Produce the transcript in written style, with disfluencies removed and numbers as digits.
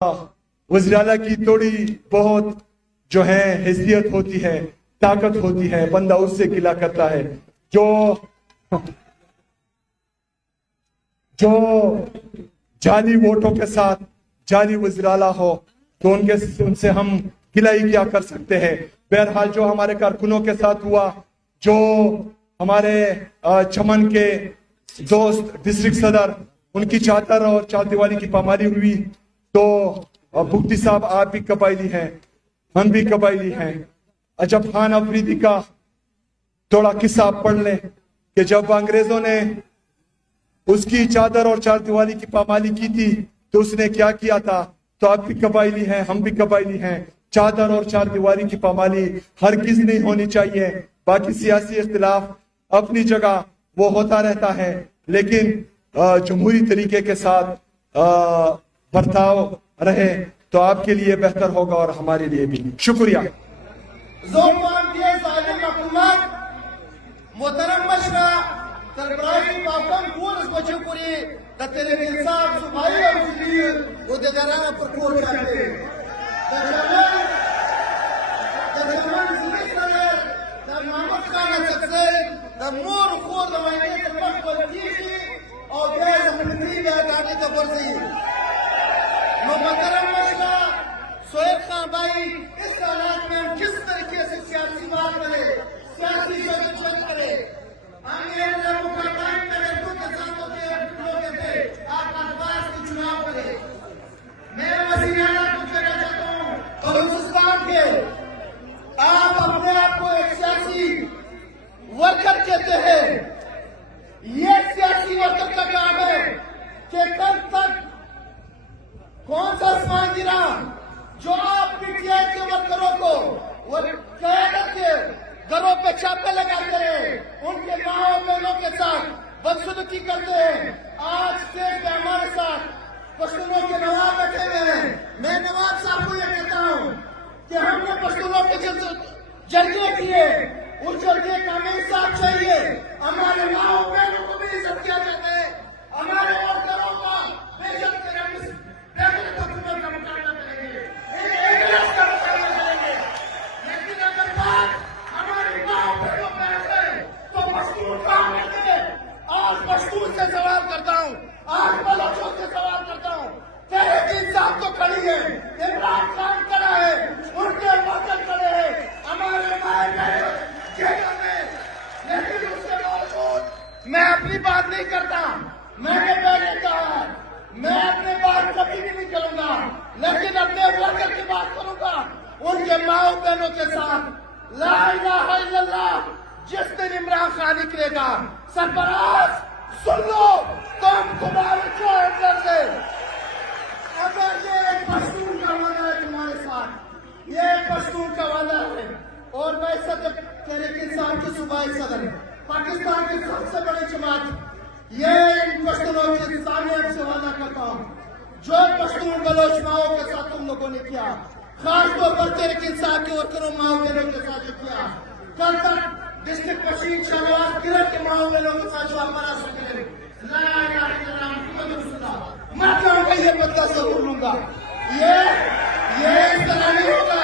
वज़ीर-ए-आला की थोड़ी बहुत जो है हैसियत होती है, ताकत होती है, बंदा उससे गिला करता है। जो जाली वोटों के साथ जाली वज़ीर-ए-आला हो तो उनसे हम गिलाई क्या कर सकते हैं। बहरहाल जो हमारे कारकुनों के साथ हुआ, जो हमारे चमन के दोस्त डिस्ट्रिक्ट सदर, उनकी चादर और चार दीवारी की पामाली हुई, तो भुगती साहब आप भी कबायली हैं, हम भी कबायली हैं। अजब खान अफरीदी का थोड़ा किस्सा आप पढ़ लें कि जब अंग्रेजों ने उसकी चादर और चार दीवारी की पामाली की थी तो उसने क्या किया था। तो आप भी कबायली हैं, हम भी कबायली हैं। चादर और चार दीवारी की पामाली हरगिज नहीं होनी चाहिए। बाकी सियासी इख्तिलाफ अपनी जगह वो होता रहता है, लेकिन जमहूरी तरीके के साथ बर्ताव रहे तो आपके लिए बेहतर होगा और हमारे लिए भी। शुक्रिया। मोहतरम मशरा सरबराही पाकम पूर्स बच्चों पूरी तेरे इंसाफ सुभाई और उसकी वो दराना पर कोर करते द मोहम्मद खान सकसे द मोर खोर द वाइने द मकबल की और गैस हमने गाने तो बरसी मोहतरम मशरा सोहेल खान भाई, इस हालात में हम किस तरीके से सियासी बात करें, सियासी सोच करें, आप अपने आप को एक सियासी वर्कर कहते हैं। ये सियासी वर्कर का काम है कि कल तक कौन सा आसमान गिरा जो आप पीटीआई के वर्करों को क्यादत के घरों पे छापे लगाते हैं, उनके माओ बहनों के साथ बदसलूकी करते हैं। आज स्टेज पे हमारे साथ पश्तूनों के नवाब बैठे हुए हैं। मैं नवाब साहब को यह कहता हूँ कि हमने पश्तूनों के जलसे किए, उस जलसे का हमें इंसाफ चाहिए। हमारे माओ बहनों को भी इज्जत किया जाता है, हमारे वर्करों का बेइज्जत का मुकाबला करेंगे, लेकिन अगर बात हमारी माओ बहनों पे है तो पश्तून काम करते हैं। आज पश्तून से सवाल करता हूँ, आज बलोचों से सवाल करता हूँ, तेरे की इंसाफ तो खड़ी है, इमरान खान खड़ा है, उनके वर्कर खड़े हैं, हमारे माए जेल में, लेकिन उसके बावजूद मैं अपनी बात नहीं करता। मैंने पहले कहा मैं अपनी बात कभी भी नहीं करूंगा, लेकिन अपने वर्कर की बात करूंगा, उनके माओ बहनों के साथ। ला इलाहा इल्लल्लाह, जिस दिन इमरान खान निकलेगा, सरफराज सुन लो, तुम तुम्हारे डर से अगर ये पश्तून का वादा है तुम्हारे साथ, ये पश्तून का वादा है। और मैं सदर तहरीक इंसाफ के सूबाई सदर, पाकिस्तान की सबसे बड़ी जमात, ये इन पश्तूनों के सामने आपसे वादा करता हूँ, जो पश्तून बलोच माओ के साथ तुम लोगों ने किया, खासतौर पर तहरीक इंसाफ के वर्करों माओ बहनों के साथ जो किया, कल तक डिस्ट्रिक्ट मशीन शहबाज किरण के माओ बहनों के साथ जो हमारा सकते मैं कहूँगा ये बदला जरूर लूंगा। ये इस तरह नहीं होगा।